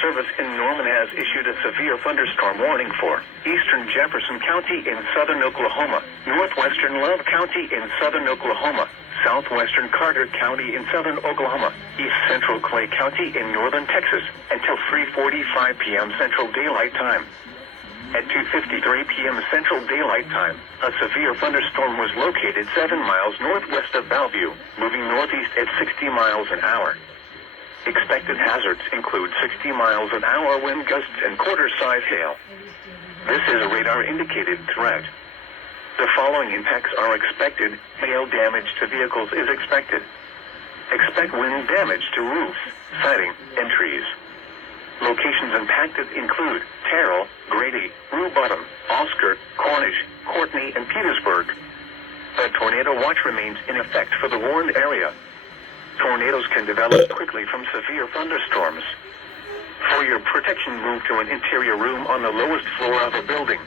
Service in Norman has issued a severe thunderstorm warning for eastern Jefferson County in southern Oklahoma, northwestern Love County in southern Oklahoma, southwestern Carter County in southern Oklahoma, east central Clay County in northern Texas, until 3:45 p.m. Central Daylight Time. At 2:53 p.m. Central Daylight Time, a severe thunderstorm was located 7 miles northwest of Bellevue, moving northeast at 60 miles an hour. Expected hazards include 60 miles an hour wind gusts and quarter-size hail. This is a radar-indicated threat. The following impacts are expected. Hail damage to vehicles is expected. Expect wind damage to roofs, siding, and trees. Locations impacted include Terrell, Grady, Rue Bottom, Oscar, Cornish, Courtney, and Petersburg. A tornado watch remains in effect for the warned area. Tornadoes can develop quickly from severe thunderstorms. For your protection, move to an interior room on the lowest floor of a building.